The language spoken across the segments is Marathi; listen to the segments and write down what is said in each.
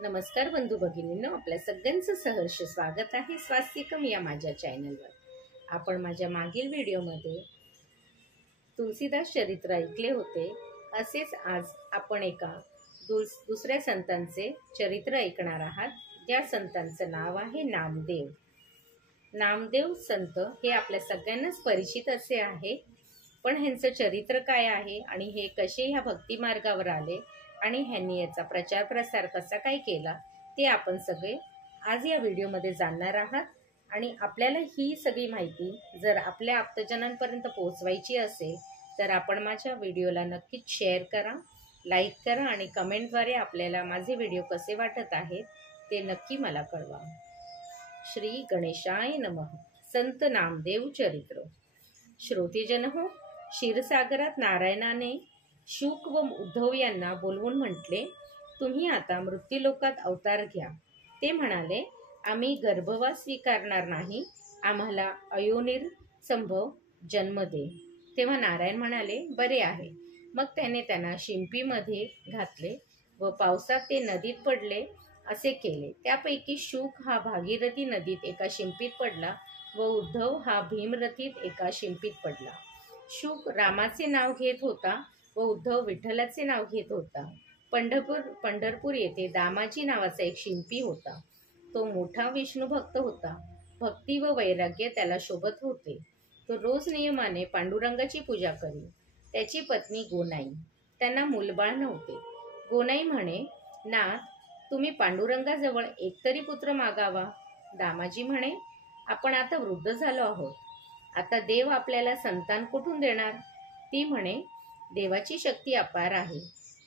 नमस्कार बंधू भगिनींनो, आपल्या सगळ्यांचं सहर्ष स्वागत आहे स्वास्तिकम या माझ्या चॅनलवर। आपण माझ्या मागील व्हिडिओमध्ये तुलसीदास चरित्र ऐकले होते। असेच आज आपण एका दुसऱ्या संतांचे चरित्र ऐकणार आहात। त्या संतांचं नाव आहे नामदेव। नामदेव संत हे आपल्या सगळ्यांनाच परिचित असे आहे, पण ह्यांचं चरित्र काय आहे आणि हे कसे ह्या भक्ती मार्गावर आले आणि ह्यांनी याचा प्रचार प्रसार कसा काय केला ते आपण सगळे आज या व्हिडिओमध्ये जाणणार आहात। आणि आपल्याला ही सगळी माहिती जर आपल्या आप्तजनांपर्यंत पोहोचवायची असेल तर आपण माझ्या व्हिडिओला नक्कीच शेअर करा, लाईक करा आणि कमेंटद्वारे आपल्याला माझे व्हिडिओ कसे वाटत आहेत ते नक्की मला कळवा। श्री गणेशाय नमः। संत नामदेव चरित्र। श्रोतेजन हो, क्षीरसागरात नारायणाने शुक व उद्धव यांना बोलवून म्हटले, तुम्ही आता मृत्यूलोकात अवतार घ्या। ते म्हणाले, आम्ही गर्भवास स्वीकारणार नाही, आम्हाला अयोनिर संभव जन्म दे। तेव्हा नारायण म्हणाले, बरे आहे। मग त्याने त्यांना शिंपीमध्ये घातले व पावसात ते नदीत पडले असे केले। त्यापैकी शुक हा भागीरथी नदीत एका शिंपीत पडला व उद्धव हा भीमरथीत एका शिंपीत पडला। शुक रामाचे नाव घेत होता व उद्धव विठ्ठलाचे नाव घेत होता। पंढरपूर येथे दामाजी नावाचा एक शिंपी होता। तो मोठा विष्णू भक्त होता। भक्ती व वैराग्य त्याला शोभत होते। तो रोज नियमाने पांडुरंगाची पूजा करी। त्याची पत्नी गोनाई, त्यांना मूलबाळ नव्हते। गोनाई म्हणे, नाथ, तुम्ही पांडुरंगाजवळ एकतरी पुत्र मागावा। दामाजी म्हणे, आपण आता वृद्ध झालो आहोत, आता देव आपल्याला संतान कुठून देणार? ती म्हणे, देवाची शक्ती अपार आहे।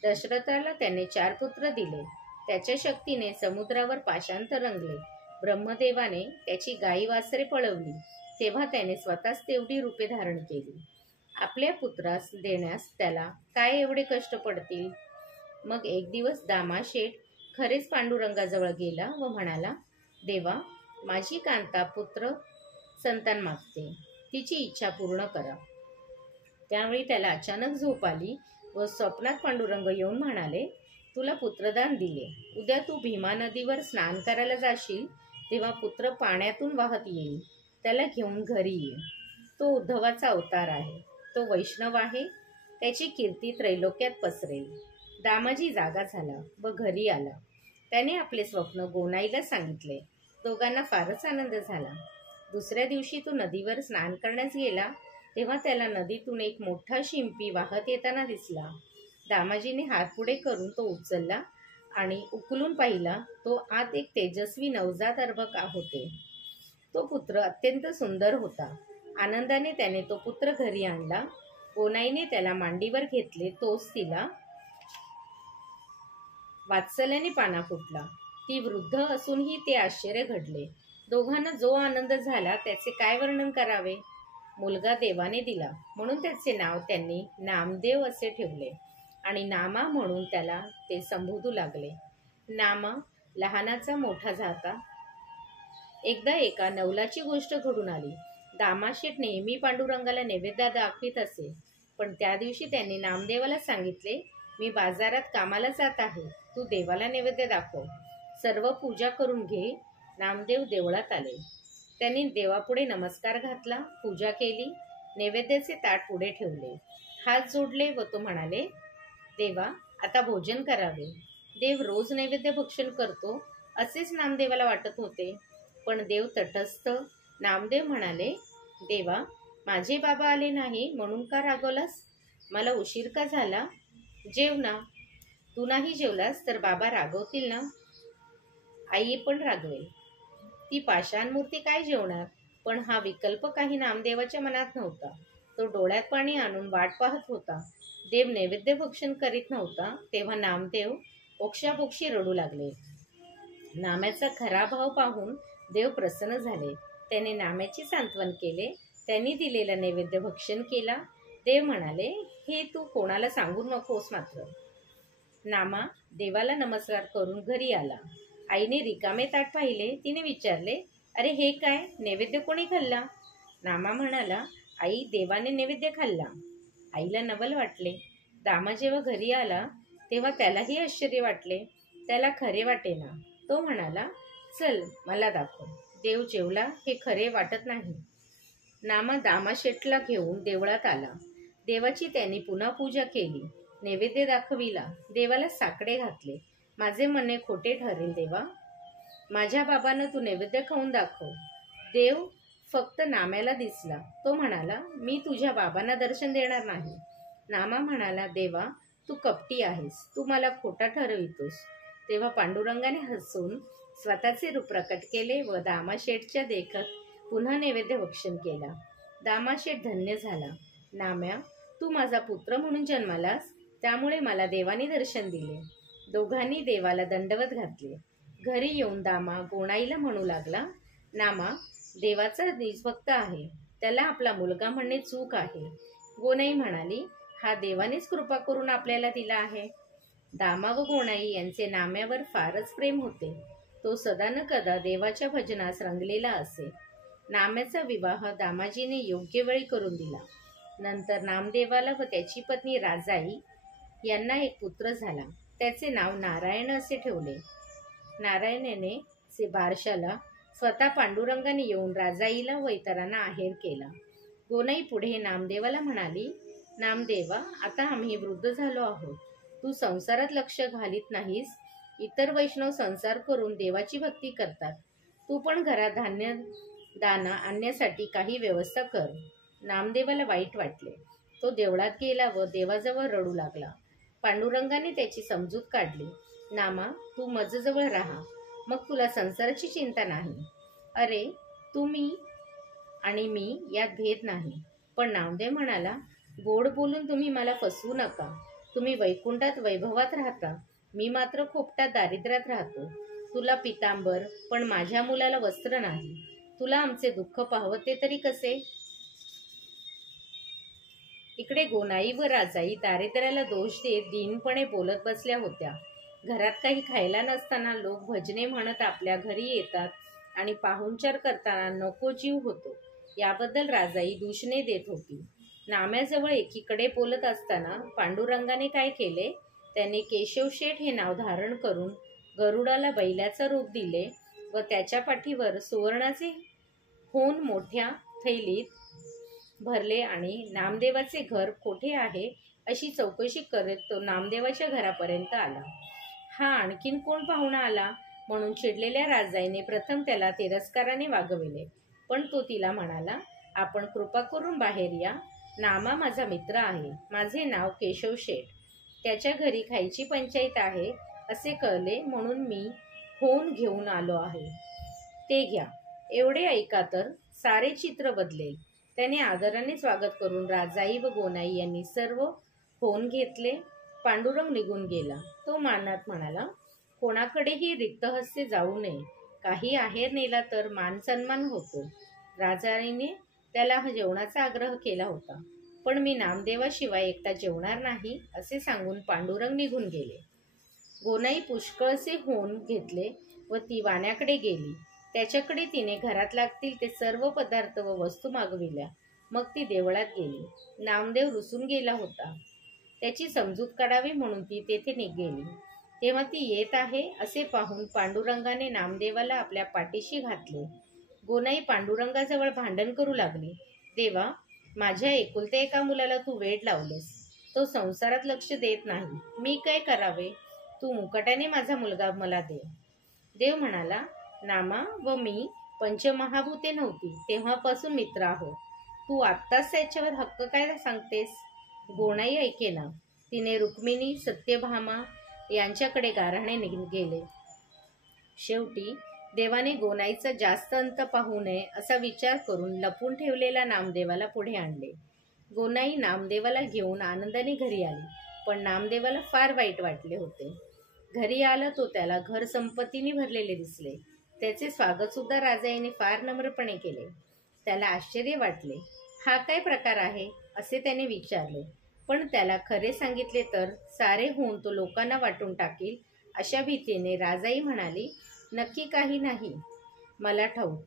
दशरथाला त्याने 4 पुत्र दिले। त्याच्या शक्तीने समुद्रावर पाशांत रंगले। ब्रह्मदेवाने त्याची गाई वासरे पळवली, तेव्हा त्याने स्वतःच तेवढी रूपे धारण केली। आपल्या पुत्रास देण्यास त्याला काय एवढे कष्ट पडतील? मग एक दिवस दामाशेठ खरेच पांडुरंगाजवळ गेला व म्हणाला, देवा, माझी कांता पुत्र संतान मागते, तिची इच्छा पूर्ण करा। त्यावेळी त्याला अचानक झोप आली व स्वप्नात पांडुरंग येऊन म्हणाले, तुला पुत्रदान दिले, उद्या तू भीमा नदीवर स्नान करायला जाशील तेव्हा पुत्र पाण्यातून वाहत येईल, त्याला घेऊन घरी ये। तो उद्धवाचा अवतार आहे, तो वैष्णव आहे, त्याची कीर्ती त्रैलोक्यात पसरेल। दामाजी जागा झाला व घरी आला। त्याने आपले स्वप्न गोनाईला सांगितले। दोघांना फारच आनंद झाला। दुसऱ्या दिवशी तो नदीवर स्नान करण्यास गेला तेव्हा त्याला नदीतून एक मोठा शिंपी वाहत येताना दिसला। दामाजीने हात पुढे करून तो उचलला आणि उकलून पाहिला, तो आत एक तेजस्वी नवजात अर्भक होते। तो पुत्र अत्यंत सुंदर होता। आनंदाने त्याने तो पुत्र घरी आणला। गोनाईने त्याला मांडीवर घेतले, तोच तिला वात्सल्याने पाना फुटला। ती वृद्ध असूनही ते आश्चर्य घडले। दोघांना जो आनंद झाला त्याचे काय वर्णन करावे। मुलगा देवाने दिला म्हणून त्याचे नाव त्यांनी नामदेव असे ठेवले आणि नामा म्हणून त्याला ते संबोधू लागले। नामा लहानाचा मोठा झाला। एकदा एका नवलाची गोष्ट घडून आली। दामाशेठ नेहमी पांडुरंगाला नैवेद्य दाखवित असे, पण त्या दिवशी त्यांनी नामदेवाला सांगितले, मी बाजारात कामाला जात आहे, तू देवाला नैवेद्य दाखव, सर्व पूजा करून घे। नामदेव देवळात आले। त्यांनी देवापुढे नमस्कार घातला, पूजा केली, नैवेद्याचे ताट पुढे ठेवले, हात जोडले व तो म्हणाले, देवा, आता भोजन करावे। देव रोज नैवेद्य भक्षण करतो असेच नामदेवाला वाटत होते, पण देव तटस्थ। नामदेव म्हणाले, देवा, माझे बाबा आले नाही म्हणून का रागवलास? मला उशीर का झाला? जेव ना। तू नाही जेवलास तर बाबा रागवतील ना? आई पण रागवेल। ती पाषाण मूर्ती काय जेवणार? पण हा विकल्प काही नामदेवाच्या मनात नव्हता। तो डोळ्यात पाणी आणून वाट पाहत होता। देव नैवेद्य भक्षण करीत नव्हता तेव्हा नामदेव ओक्साबोक्षी रडू लागले। नाम्याचा खरा भाव पाहून देव प्रसन्न झाले। त्याने नाम्याचे सांत्वन केले। त्यांनी दिलेला नैवेद्य भक्षण केला। देव म्हणाले, हे तू कोणाला सांगू नकोस मात्र। नामा देवाला नमस्कार करून घरी आला। आईने रिकामे ताट पाहिले। तिने विचारले, अरे हे काय, नैवेद्य कोणी खाल्ला? नामा म्हणाला, आई, देवाने नैवेद्य खाल्ला। आईला नवल वाटले। दामा जेव्हा घरी आला तेव्हा त्यालाही आश्चर्य वाटले। त्याला खरे वाटेना. तो म्हणाला, चल मला दाखव. देव जेवला हे खरे वाटत नाही. नामा दामाशेठला घेऊन देवळात आला. देवाची त्यांनी पुन्हा पूजा केली, नैवेद्य दाखविला, देवाला साकडे घातले. माझे म्हणणे खोटे ठरेल देवा. माझ्या बाबांना तू नैवेद्य खाऊन दाखव. देव फक्त नाम्याला दिसला. तो म्हणाला, मी तुझ्या बाबांना दर्शन देणार नाही. नामा म्हणाला, देवा तू कपटी आहेस, तू मला खोटा ठरवितोस. तेव्हा पांडुरंगाने हसून स्वतःचे रूप प्रकट केले व दामाशेठच्या देखत पुन्हा नैवेद्य भक्षण केला. दामाशेठ धन्य झाला. नाम्या, तू माझा पुत्र म्हणून जन्मालास, त्यामुळे मला देवाने दर्शन दिले. दोघांनी देवाला दंडवत घातले. घरी येऊन दामा गोणाईला म्हणू लागला, नामा देवाचा निजभक्त आहे, त्याला आपला मुलगा म्हणणे चूक आहे. गोणाई म्हणाली, हा देवानेच कृपा करून आपल्याला दिला आहे. दामा व गोणाई यांचे नाम्यावर फारच प्रेम होते. तो सदा न कदा देवाच्या भजनास रंगलेला असे. नाम्याचा विवाह दामाजीने योग्य वेळी करून दिला. नंतर नामदेवाला व त्याची पत्नी राजाई यांना एक पुत्र झाला. त्याचे नाव नारायण असे ठेवले. नारायणाने से बारशाला स्वतः पांडुरंगाने येऊन राजाईला व इतरांना आहेर केला. गोनाई पुढे नामदेवाला म्हणाली, नामदेवा, आता आम्ही वृद्ध झालो आहोत. तू संसारात लक्ष घालीत नाहीस. इतर वैष्णव संसार करून देवाची भक्ती करतात. तू पण घरात धान्य दाना आणण्यासाठी काही व्यवस्था कर. नामदेवाला वाईट वाटले. तो देवळात गेला व देवाजवळ रडू लागला. पांडुरंगाने त्याची समजूत काढली. नामा, तू माझ्याजवळ राहा, मग तुला संसाराची चिंता नाही. अरे, तुम्ही आणि मी यात भेद नाही. पण नामदेव म्हणाला, गोड बोलून तुम्ही मला फसवू नका. तुम्ही वैकुंठात वैभवात राहता, मी मात्र खोपटात दारिद्र्यात राहतो. तुला पितांबर, पण माझ्या मुलाला वस्त्र नाही. तुला आमचे दुःख पाहवते तरी कसे? इकडे गोनाई व राजाई दारिद्र्याला दोष देत दीनपणे बोलत बसल्या होत्या. घरात काही खायला नसताना लोक भजने म्हणत आपल्या घरी येतात आणि पाहुणचार करताना नको जीव होतो. याबद्दल राजाई दूषणे देत होती. नाम्याजवळ एकीकडे बोलत असताना पांडुरंगाने काय केले, त्याने केशवशेठ हे नाव धारण करून गरुडाला बैलाचा रूप दिले व त्याच्या पाठीवर सुवर्णाचे होऊन मोठ्या थैलीत भरले आणि नामदेवाचे घर कोठे आहे अशी चौकशी करत तो नामदेवाच्या घरापर्यंत आला. हा आणखीन कोण पाहुणा आला म्हणून चिडलेल्या राजाईने प्रथम त्याला तिरस्काराने वागविले. पण तो तिला म्हणाला, आपण कृपा करून बाहेर या. नामा माझा मित्र आहे. माझे नाव केशवशेठ. त्याच्या घरी खायची पंचायत आहे असे कळले म्हणून मी होऊन घेऊन आलो आहे. ते घ्या. एवढे ऐका तर सारे चित्र बदलेल. त्याने आदराने स्वागत करून राजाई व गोनाई यांनी सर्व होऊन घेतले. पांडुरंग निघून गेला. तो मानात म्हणाला, कोणाकडेही रिक्त हस्ते जाऊ नये. काही आहेर नेला तर मान सन्मान होतो. राजाईने त्याला जेवणाचा आग्रह केला होता, पण मी नामदेवाशिवाय एकटा जेवणार नाही असे सांगून पांडुरंग निघून गेले. गोनाई पुष्कळसे होऊन घेतले व ती वाण्याकडे गेली. त्याच्याकडे तिने घरात लागतील ते सर्व पदार्थ व वस्तू मागविल्या. मग ती देवळात गेली. नामदेव रुसून गेला होता. त्याची समजूत काढावी म्हणून ती तेथे गेली. तेव्हा ती येत आहे असे पाहून पांडुरंगाने नामदेवाला आपल्या पाठीशी घातले. गोनाई पांडुरंगाजवळ भांडण करू लागली. देवा, माझ्या एकुलत्या एका मुलाला तू वेड लावलेस. तो संसारात लक्ष देत नाही. मी काय करावे? तू मुकाट्याने माझा मुलगा मला दे. देव म्हणाला, नामा व मी पंचमहाभूते नव्हती तेव्हापासून मित्र आहोत. तू आत्ताच त्याच्यावर हक्क काय सांगतेस? गोनाई ऐकेना. तिने रुक्मिणी, सत्यभामा यांच्याकडे गाऱ्हाणे गेले. शेवटी देवाने गोनाईचा जास्त अंत पाहू नये असा विचार करून लपून ठेवलेल्या नामदेवाला पुढे आणले. गोनाई नामदेवाला घेऊन आनंदाने घरी आली. पण नामदेवाला फार वाईट वाटले होते. घरी आला तो त्याला घर संपत्तीने भरलेले दिसले. त्याचे स्वागत सुद्धा राजाईने फार नम्रपणे केले. त्याला आश्चर्य वाटले. हा काय प्रकार आहे असे त्याने विचारले. पण त्याला खरे सांगितले तर सारे होऊन तो लोकांना वाटून टाकील अशा भीतीने राजाई म्हणाली, नक्की काही नाही. मला ठाऊक,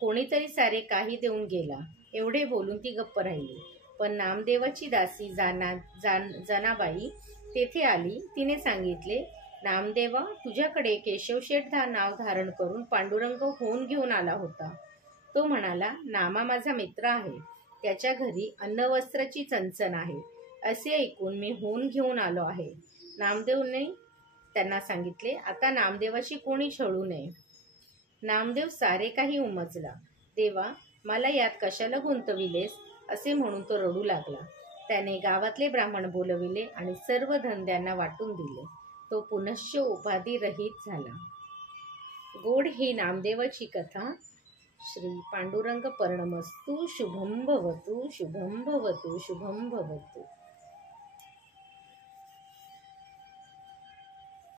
कोणीतरी सारे काही देऊन गेला. एवढे बोलून ती गप्प राहिली. पण नामदेवाची दासी जनाबाई तेथे आली. तिने सांगितले नामदेवा, तुझ्याकडे केशवशेठ नाव धारण करून पांडुरंग होऊन घेऊन आला होता. तो म्हणाला, नामा माझा मित्र आहे, त्याच्या घरी अन्नवस्त्राची चणचण आहे असे ऐकून मी होऊन घेऊन आलो आहे. नामदेवने त्यांना सांगितले, आता नामदेवाशी कोणी छळू नये. नामदेव सारे काही उमजला. देवा, मला यात कशाला गुंतविलेस असे म्हणून तो रडू लागला. त्याने गावातले ब्राह्मण बोलविले आणि सर्व धंद्यांना वाटून दिले. तो पुनश्च उपाधी रहित झाला. गोड ही नामदेवाची कथा. श्री पांडुरंग पर्णमस्तु. शुभम भवतु, शुभम भवतु, शुभम भवतु.